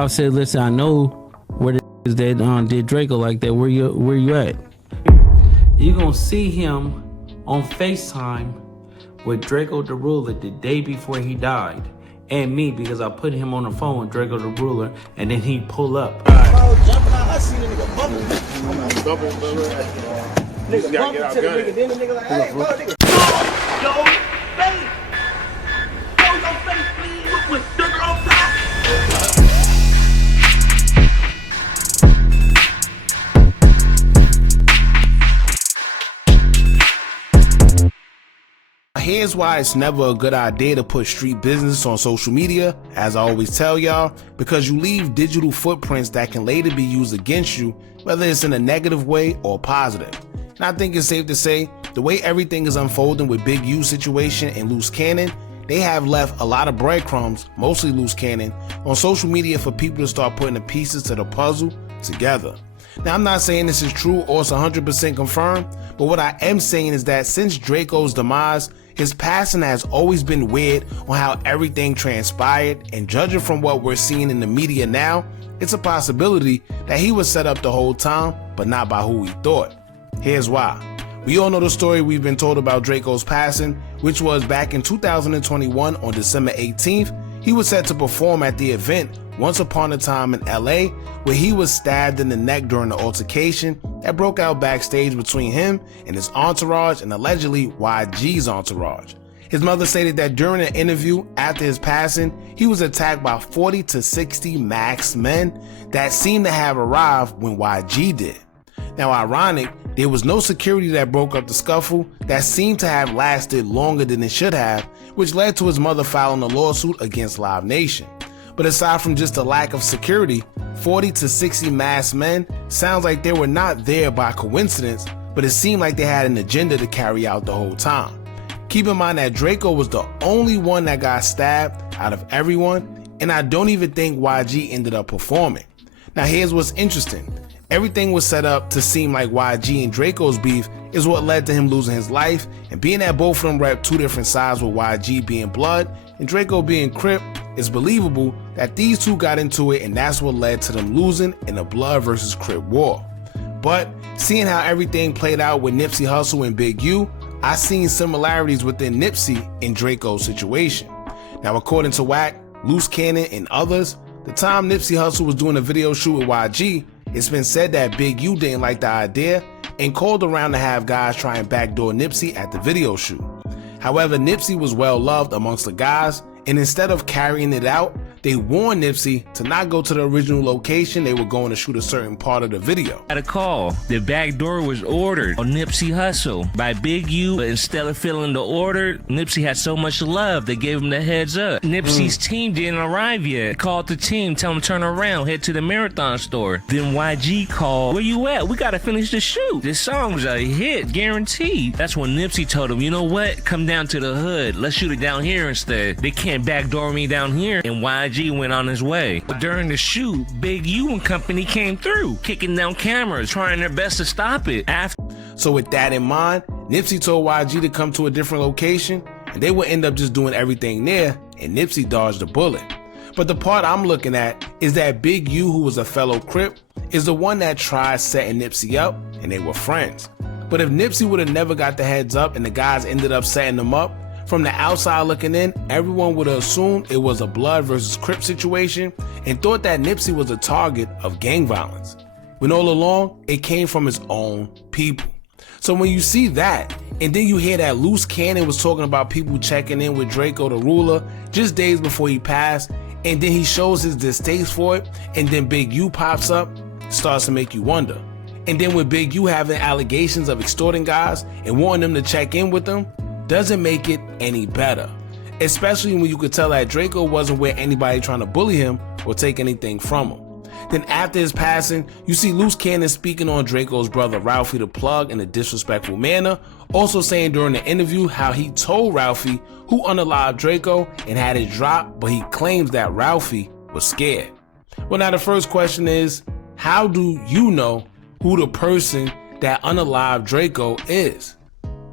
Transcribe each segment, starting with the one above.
I said, listen, I know where the is that did Draco like that. Where you at? You gonna see him on FaceTime with Drakeo the Ruler the day before he died. And me, because I put him on the phone with Drakeo the Ruler, and then he pull up. Oh, jumping out, I seen a nigga bumping. Nigga bumping to the nigga, then the nigga like, hey, bro, nigga. Yo, face! Yo, your face, please, with sugar on top! Here's why it's never a good idea to put street business on social media, as I always tell y'all, because you leave digital footprints that can later be used against you, whether it's in a negative way or positive. And I think it's safe to say, the way everything is unfolding with Big U's situation and Loose Cannon, they have left a lot of breadcrumbs, mostly Loose Cannon, on social media for people to start putting the pieces to the puzzle together. Now, I'm not saying this is true or it's 100% confirmed, but what I am saying is that since Draco's demise, his passing has always been weird on how everything transpired, and judging from what we're seeing in the media now, it's a possibility that he was set up the whole time, but not by who we thought. Here's why. We all know the story we've been told about Draco's passing, which was back in 2021 on December 18th, he was set to perform at the event Once Upon a Time in LA, where he was stabbed in the neck during the altercation that broke out backstage between him and his entourage and allegedly YG's entourage. His mother stated that during an interview after his passing, he was attacked by 40 to 60 masked men that seemed to have arrived when YG did. Now, ironic, there was no security that broke up the scuffle that seemed to have lasted longer than it should have, which led to his mother filing a lawsuit against Live Nation. But aside from just a lack of security, 40 to 60 masked men sounds like they were not there by coincidence, but it seemed like they had an agenda to carry out the whole time. Keep in mind that Drakeo was the only one that got stabbed out of everyone, and I don't even think YG ended up performing. Now here's what's interesting. Everything was set up to seem like YG and Draco's beef is what led to him losing his life, and being that both of them rep two different sides with YG being Blood and Drakeo being Crip, it's believable that these two got into it and that's what led to them losing in a Blood versus Crip war. But seeing how everything played out with Nipsey Hustle and Big U, I seen similarities within Nipsey and Draco's situation. Now according to Wack, Loose Cannon and others, the time Nipsey Hustle was doing a video shoot with YG, it's been said that Big U didn't like the idea and called around to have guys try and backdoor Nipsey at the video shoot. However, Nipsey was well loved amongst the guys, and instead of carrying it out, they warned Nipsey to not go to the original location they were going to shoot a certain part of the video. Got a call. The back door was ordered on Nipsey Hustle by Big U, but instead of filling the order, Nipsey had so much love they gave him the heads up. Nipsey's team didn't arrive yet. Called the team, tell them to turn around, head to the Marathon store. Then YG called, where you at? We gotta finish the shoot. This song's a hit, guaranteed. That's when Nipsey told him, you know what? Come down to the hood. Let's shoot it down here instead. They can't backdoor me down here. And YG went on his way. But during the shoot, Big U and company came through, kicking down cameras, trying their best to stop it. So with that in mind, Nipsey told YG to come to a different location, and they would end up just doing everything there, and Nipsey dodged a bullet. But the part I'm looking at is that Big U, who was a fellow Crip, is the one that tried setting Nipsey up, and they were friends. But if Nipsey would have never got the heads up and the guys ended up setting them up, from the outside looking in, everyone would have assumed it was a Blood versus Crip situation and thought that Nipsey was a target of gang violence, when all along it came from his own people. So when you see that, and then you hear that Loose Cannon was talking about people checking in with Drakeo the Ruler just days before he passed, and then he shows his distaste for it, and then Big U pops up, it starts to make you wonder. And then with Big U having allegations of extorting guys and wanting them to check in with them, doesn't make it any better, especially when you could tell that Drakeo wasn't with anybody trying to bully him or take anything from him. Then after his passing, you see Loose Cannon speaking on Draco's brother Ralphie the Plug in a disrespectful manner, also saying during the interview how he told Ralphie who unalived Drakeo and had it dropped, but he claims that Ralphie was scared. Well, now the first question is, how do you know who the person that unalived Drakeo is?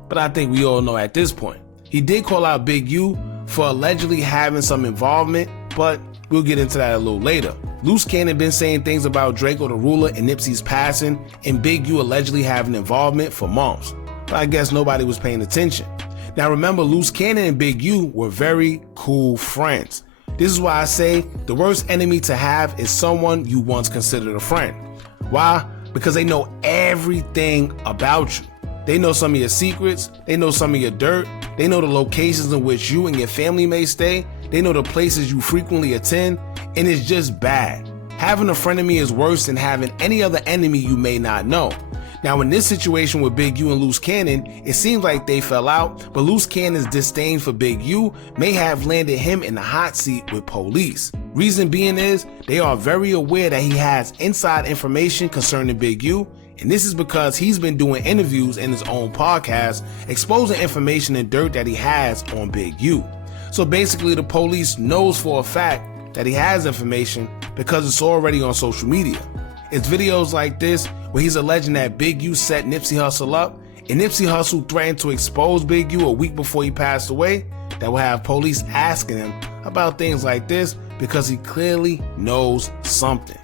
But I think we all know at this point. He did call out Big U for allegedly having some involvement, but we'll get into that a little later. Loose Cannon been saying things about Drakeo the Ruler and Nipsey's passing and Big U allegedly having involvement for months, but I guess nobody was paying attention. Now remember, Loose Cannon and Big U were very cool friends. This is why I say the worst enemy to have is someone you once considered a friend. Why? Because they know everything about you. They know some of your secrets, they know some of your dirt, they know the locations in which you and your family may stay, they know the places you frequently attend, and it's just bad. Having a frenemy is worse than having any other enemy you may not know. Now in this situation with Big U and Loose Cannon, it seems like they fell out, but Loose Cannon's disdain for Big U may have landed him in the hot seat with police. Reason being is, they are very aware that he has inside information concerning Big U, and this is because he's been doing interviews in his own podcast, exposing information and dirt that he has on Big U. So basically the police knows for a fact that he has information because it's already on social media. It's videos like this where he's alleging that Big U set Nipsey Hustle up, and Nipsey Hustle threatened to expose Big U a week before he passed away, that will have police asking him about things like this because he clearly knows something.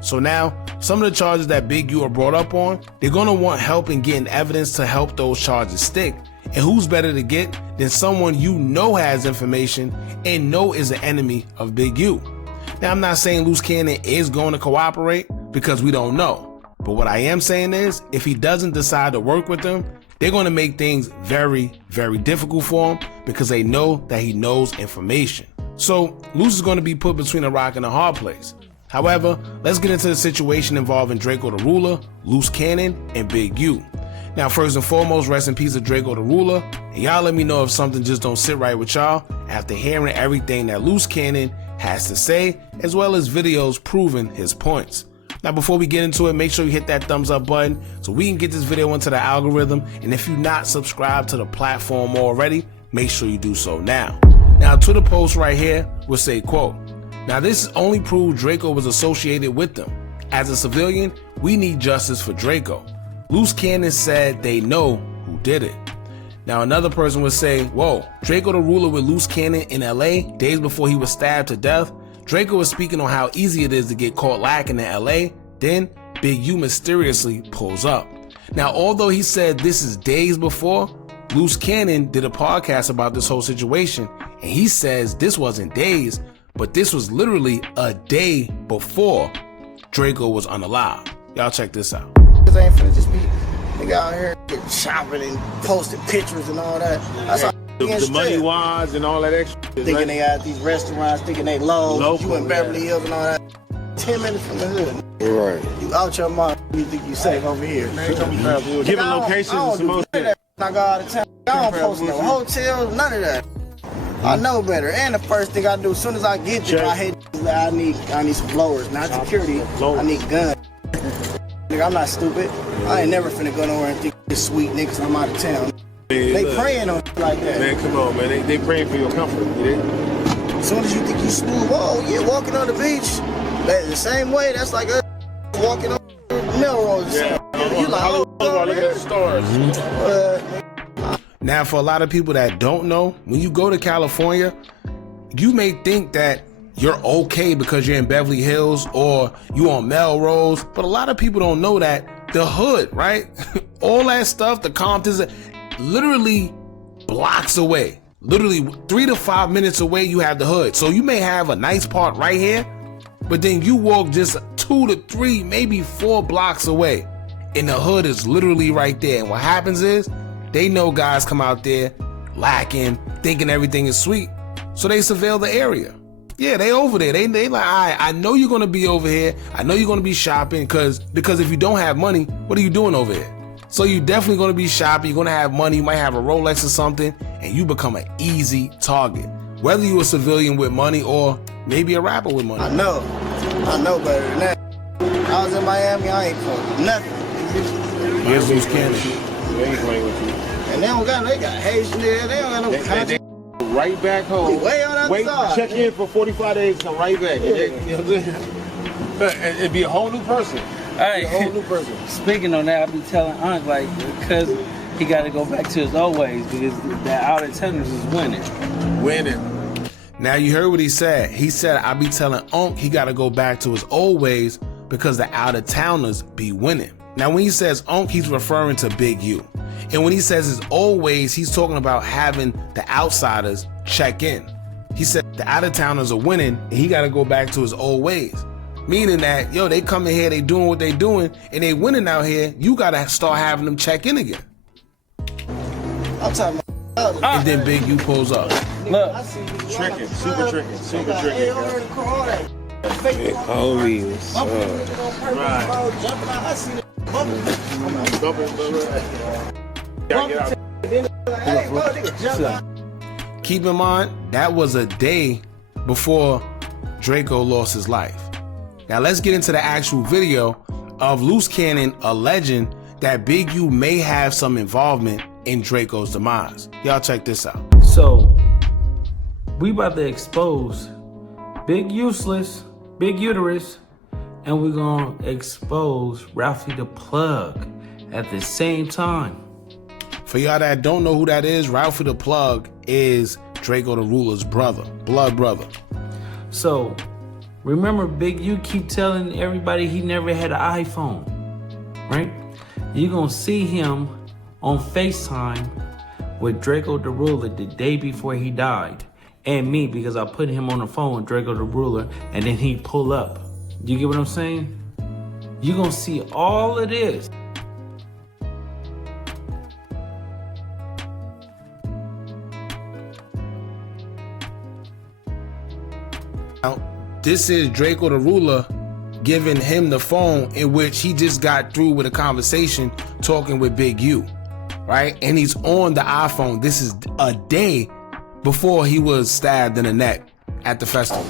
So now, some of the charges that Big U are brought up on, they're gonna want help in getting evidence to help those charges stick. And who's better to get than someone you know has information and know is an enemy of Big U? Now, I'm not saying Loose Cannon is going to cooperate because we don't know. But what I am saying is, if he doesn't decide to work with them, they're going to make things very, very difficult for him because they know that he knows information. So Loose is going to be put between a rock and a hard place. However, let's get into the situation involving Drakeo the Ruler, Loose Cannon, and Big U. Now, first and foremost, rest in peace of Drakeo the Ruler, and y'all let me know if something just don't sit right with y'all after hearing everything that Loose Cannon has to say, as well as videos proving his points. Now, before we get into it, make sure you hit that thumbs up button so we can get this video into the algorithm, and if you're not subscribed to the platform already, make sure you do so now. Now, to the post right here will say, quote, "Now this only proved Drakeo was associated with them. As a civilian, we need justice for Drakeo. Loose Cannon said they know who did it." Now another person would say, whoa, Drakeo the Ruler with Loose Cannon in LA days before he was stabbed to death. Drakeo was speaking on how easy it is to get caught lacking in LA. Then Big U mysteriously pulls up. Now, although he said this is days before, Loose Cannon did a podcast about this whole situation, and he says this wasn't days, but this was literally a day before Drakeo was unalive. Y'all check this out. I ain't finna just be nigga out here getting shopping and posting pictures and all that. That's how the money wise and all that extra. Thinking they at these restaurants, thinking they low. You in Beverly Hills and all that. 10 minutes from the hood. Right. You out your mind. You think you safe over here. Giving locations and some more shit. I go out of town. I don't post no hotels, none of that. I know better. And the first thing I do, as soon as I get there, I need some blowers, not security. I need guns. Nigga, I'm not stupid. I ain't never finna go nowhere and think this sweet niggas I'm out of town. They praying on like that. Man, come on, man. They praying for your comfort. As soon as you think you smooth, whoa, yeah, walking on the beach. The same way, that's like us walking on Melrose. Yeah. You like, oh, look at the stars. Now, for a lot of people that don't know, when you go to California, you may think that you're okay because you're in Beverly Hills or you on Melrose, but a lot of people don't know that the hood, right? All that stuff, the Comptons, literally blocks away. Literally 3 to 5 minutes away, you have the hood. So you may have a nice part right here, but then you walk just 2 to 3, maybe 4 blocks away, and the hood is literally right there. And what happens is, they know guys come out there lacking, thinking everything is sweet, so they surveil the area. Yeah, they over there. They like, all right, I know you're gonna be over here. I know you're gonna be shopping because if you don't have money, what are you doing over here? So you're definitely gonna be shopping. You're gonna have money. You might have a Rolex or something, and you become an easy target. Whether you're a civilian with money or maybe a rapper with money. I know better than that. I was in Miami. I ain't called nothing. Here's Loose Cannon. They ain't playing with you. And they got Haitian there. They don't got no contact. Right back home. Way on that side. Check in for 45 days, come right back. Yeah. You know what I'm saying? It'd be a whole new person. Hey, A whole new person. speaking on that, I be telling Aunt, like, because he got to go back to his old ways because that out of tennis is winning. Winning. Now you heard what he said. He said, I be telling Unc he gotta go back to his old ways because the out-of-towners be winning. Now when he says Unc, he's referring to Big U. And when he says his old ways, he's talking about having the outsiders check in. He said the out-of-towners are winning and he gotta go back to his old ways. Meaning that, yo, they coming here, they doing what they doing, and they winning out here, you gotta start having them check in again. I'm talking about. And then Big U pulls up. Look, Tricking, super tricking, super tricking. Big homie, what's up? Keep in mind, that was a day before Draco lost his life. Now let's get into the actual video of Loose Cannon alleging that Big U may have some involvement in Draco's demise. Y'all check this out. So we about to expose Big Useless, Big Uterus, and we're gonna expose Ralphie the Plug at the same time. For y'all that don't know who that is, Ralphie the Plug is Drakeo the Ruler's brother, blood brother. So remember, Big U keep telling everybody he never had an iPhone, right? You're gonna see him on FaceTime with Drakeo the Ruler the day before he died. And me, because I put him on the phone with Drakeo the Ruler, and then he pull up. You get what I'm saying? You're gonna see all of this. Now, this is Drakeo the Ruler giving him the phone in which he just got through with a conversation talking with Big U, right? And he's on the iPhone. This is a day before he was stabbed in the neck at the festival.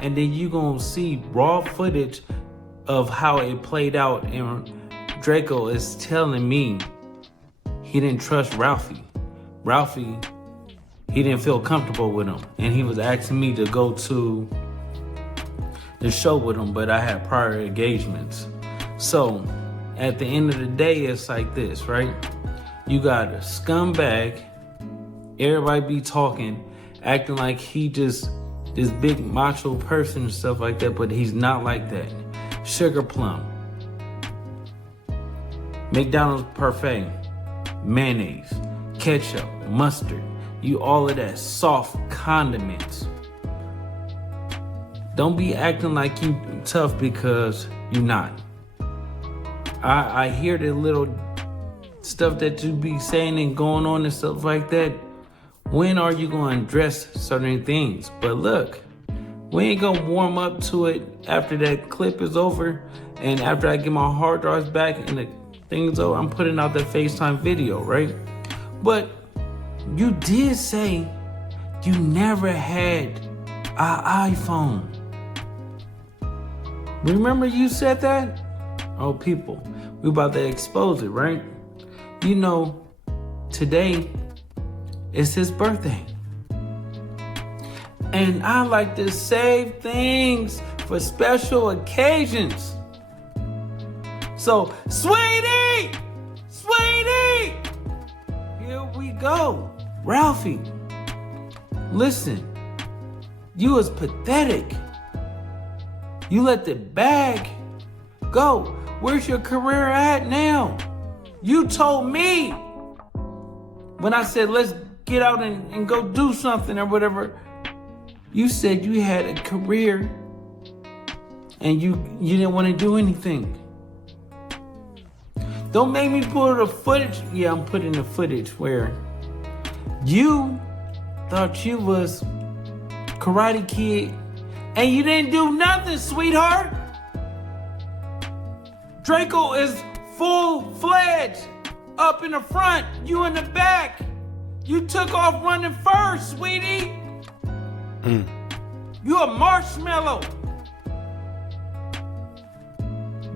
And then you gonna see raw footage of how it played out, and Drakeo is telling me he didn't trust Ralphie. Ralphie, he didn't feel comfortable with him, and he was asking me to go to the show with him, but I had prior engagements. So at the end of the day, it's like this, right? You got a scumbag, everybody be talking, acting like he just this big macho person and stuff like that, but he's not like that. Sugar plum, McDonald's parfait, mayonnaise, ketchup, mustard, you all of that soft condiments. Don't be acting like you tough because you're not. I hear the little stuff that you be saying and going on and stuff like that. When are you going to address certain things? But look, we ain't going to warm up to it after that clip is over, and after I get my hard drives back and the thing's over, I'm putting out the FaceTime video, right? But you did say you never had an iPhone. Remember you said that? Oh, people, we about to expose it, right? You know, today is his birthday. And I like to save things for special occasions. So, sweetie, here we go. Ralphie, listen, you was pathetic. You let the bag go. Where's your career at now? You told me when I said, let's get out and go do something or whatever, you said you had a career and you didn't want to do anything. Don't make me pull the footage. Yeah, I'm putting the footage where you thought you was Karate Kid and you didn't do nothing, sweetheart. Drakeo is full-fledged up in the front, you in the back. You took off running first, sweetie. You a marshmallow.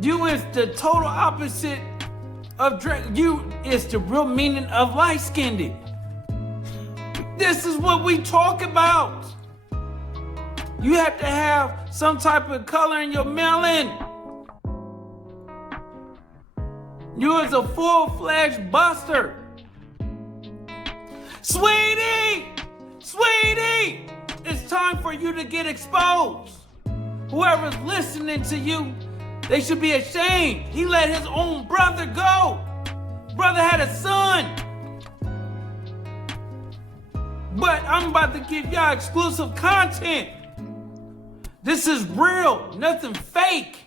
You is the total opposite of Drakeo. You is the real meaning of light-skinned. This is what we talk about. You have to have some type of color in your melon. You is a full-fledged buster. Sweetie! Sweetie! It's time for you to get exposed. Whoever's listening to you, they should be ashamed. He let his own brother go. Brother had a son. But I'm about to give y'all exclusive content. This is real, nothing fake.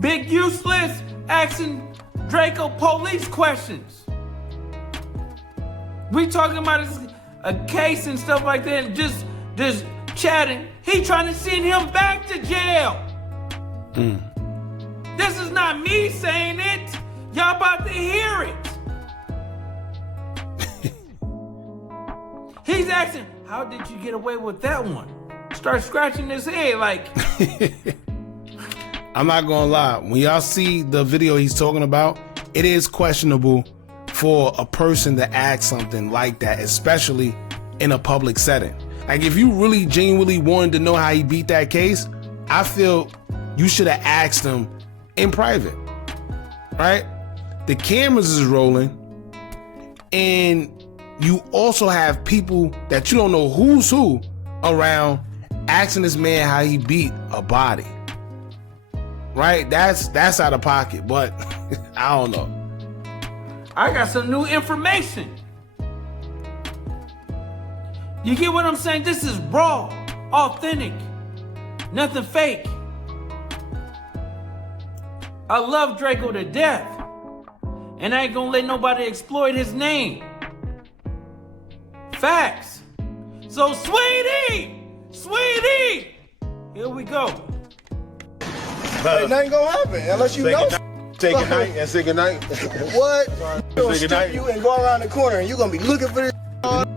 Big Useless asking Draco police questions. We talking about a case and stuff like that, and just chatting. He trying to send him back to jail. This is not me saying it. Y'all about to hear it. He's asking, how did you get away with that one? Start scratching his head like. I'm not gonna lie. When y'all see the video he's talking about, it is questionable for a person to ask something like that, especially in a public setting. Like, if you really genuinely wanted to know how he beat that case, I feel you should have asked him in private, right? The cameras is rolling, and you also have people that you don't know who's who around asking this man how he beat a body, right? That's out of pocket, but I don't know. I got some new information. You get what I'm saying? This is raw, authentic, nothing fake. I love Draco to death, and I ain't gonna let nobody exploit his name. Facts. So, sweetie, here we go. Ain't nothing gonna happen unless you know. Say goodnight and say goodnight. What? You gonna Say strip goodnight. you and go around the corner and you gonna be looking for this.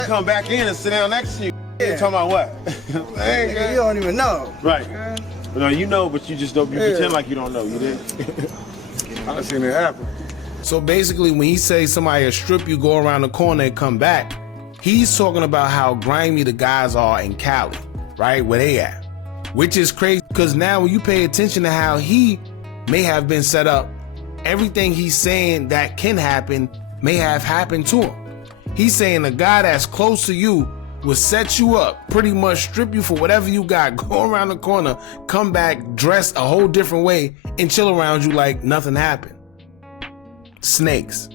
Come back in and sit down next to you. Yeah. You talking about what? Nigga, you don't even know. Right. No, you know, but you just don't. You pretend like you don't know. You did. I done seen it happen. So basically, when he says somebody will strip you, go around the corner and come back, he's talking about how grimy the guys are in Cali, right? Where they at. Which is crazy, because now when you pay attention to how he may have been set up, everything he's saying that can happen may have happened to him. He's saying a guy that's close to you will set you up, pretty much strip you for whatever you got, go around the corner, come back, dress a whole different way, and chill around you like nothing happened. Snakes.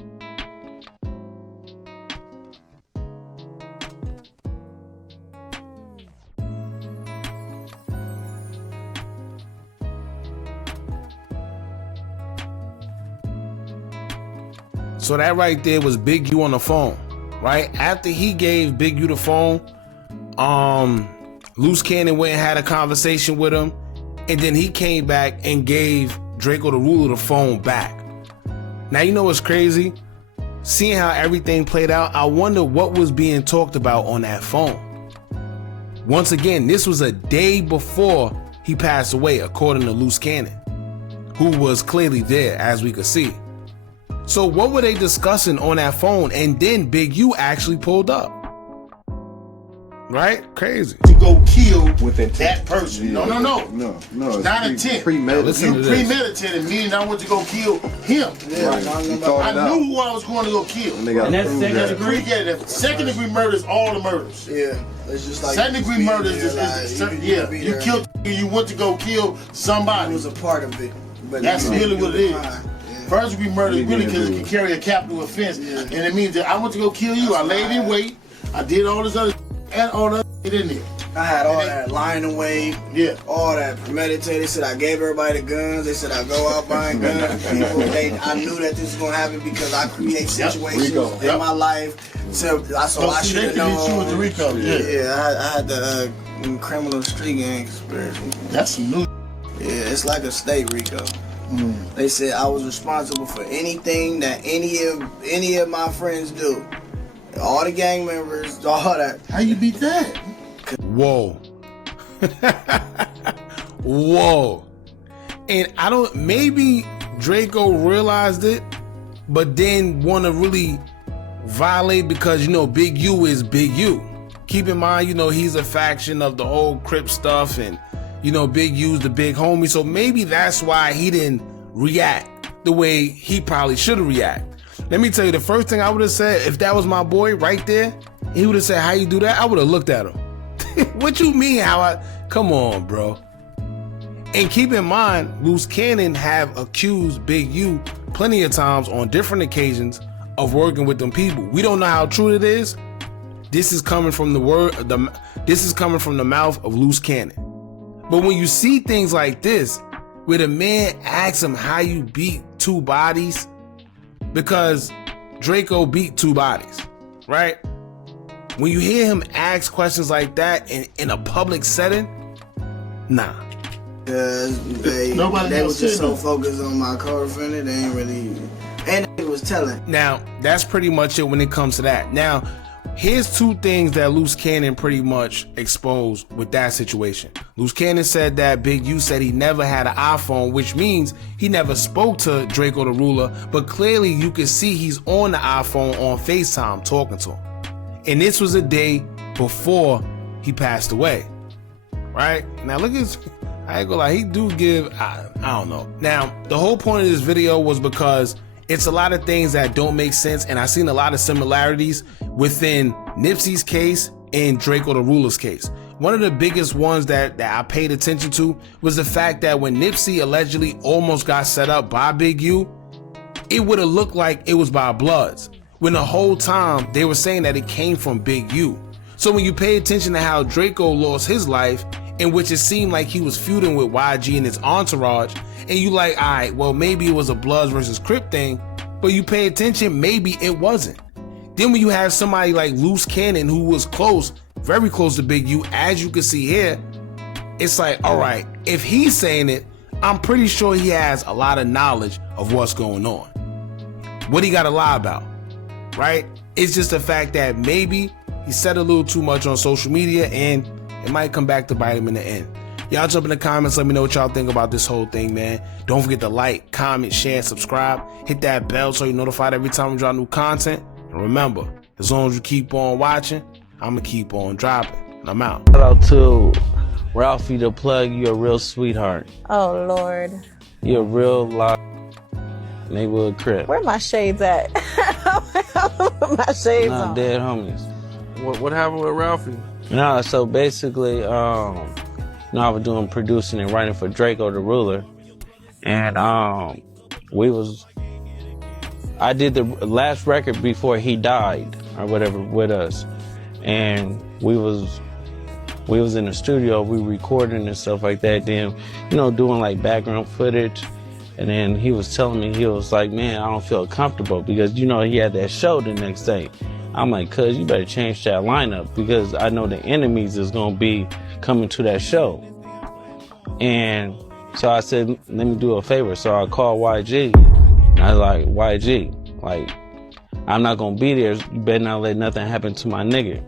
So that right there was Big U on the phone, right? After he gave Big U the phone, Loose Cannon went and had a conversation with him, and then he came back and gave Drakeo the Ruler the phone back. Now, you know what's crazy? Seeing how everything played out, I wonder what was being talked about on that phone. Once again, this was a day before he passed away, according to Loose Cannon, who was clearly there, as we could see. So what were they discussing on that phone? And then Big U actually pulled up. Right? Crazy. To go kill that person. No. No. It's not intent. Listen to You this. premeditated, meaning I went to go kill him. Yeah, Right. I You don't know thought about- it out. I knew who I was going to go kill. And they got And that's prove second that. degree? Second degree murder is all the murders. Yeah, it's just like Second degree murder is you you went to go kill I somebody. was a part of it. But That's you really know, what it is. yeah. First degree murder is really because it can carry a capital offense, and it means that I went to go kill you. I laid in wait. I did all this other and all that in there. I had all that lying away, Yeah. all that premeditated. They said I gave everybody the guns. They said I go out buying guns for people. I knew that this was gonna happen because I create situations Rico. in my life. So I See, should they have convinced you known. with the Rico. Yeah. Yeah, I had the criminal street gang conspiracy. That's some new. Yeah, it's like a state Rico. They said I was responsible for anything that any of my friends do. All the gang members, all that. How you beat that? Whoa. Whoa. And I don't, maybe Drakeo realized it, but then want to really violate because, you know, Big U is Big U. Keep in mind, you know, he's a faction of the whole Crip stuff, and, you know, Big U's the big homie. So maybe that's why he didn't react the way he probably should have reacted. Let me tell you, the first thing I would have said, if that was my boy right there, he would have said, how you do that? I would have looked at him. What you mean come on, bro. And keep in mind, Loose Cannon have accused Big U plenty of times on different occasions of working with them people. We don't know how true it is. This is coming from the mouth of Loose Cannon. But when you see things like this, where the man asks him how you beat 2 bodies, because Draco beat 2 bodies, right? When you hear him ask questions like that in a public setting, nah. Cause they was just so focused on my co-defendant, they ain't really, and they was telling. Now, that's pretty much it when it comes to that. Now, here's 2 things that Loose Cannon pretty much exposed with that situation. Loose Cannon said that Big U said he never had an iPhone, which means he never spoke to Drakeo the Ruler, but clearly you can see he's on the iPhone on FaceTime talking to him. And this was a day before he passed away, right? Now look at, I ain't gonna lie, he do give, I don't know. Now, the whole point of this video was because it's a lot of things that don't make sense, and I've seen a lot of similarities within Nipsey's case and Drakeo the Ruler's case. One of the biggest ones that I paid attention to was the fact that when Nipsey allegedly almost got set up by Big U, it would have looked like it was by Bloods, when the whole time they were saying that it came from Big U. So when you pay attention to how Drakeo lost his life, in which it seemed like he was feuding with YG and his entourage, and you like, all right, well, maybe it was a Bloods versus Crip thing, but you pay attention, maybe it wasn't. Then when you have somebody like Loose Cannon, who was close, very close to Big U, as you can see here, it's like, all right, if he's saying it, I'm pretty sure he has a lot of knowledge of what's going on. What he got to lie about, right? It's just the fact that maybe he said a little too much on social media, and it might come back to bite him in the end. Y'all jump in the comments, let me know what y'all think about this whole thing, man. Don't forget to like, comment, share, subscribe. Hit that bell so you're notified every time we drop new content. And remember, as long as you keep on watching, I'ma keep on dropping. And I'm out. Shout out to Ralphie the plug. You're a real sweetheart. Oh, Lord. You're a real neighborhood crib. Where my shades at? My shades on. Dead homies. What happened with Ralphie? No, so basically, I was doing producing and writing for Drakeo the Ruler, and I did the last record before he died or whatever with us, and we was in the studio, we recording and stuff like that, then doing like background footage, and then he was telling me, he was like, man, I don't feel comfortable because he had that show the next day. I'm like, cuz you better change that lineup because I know the enemies is gonna be coming to that show. And so I said, let me do a favor. So I called YG, and I was like, YG, like, I'm not gonna be there. You better not let nothing happen to my nigga.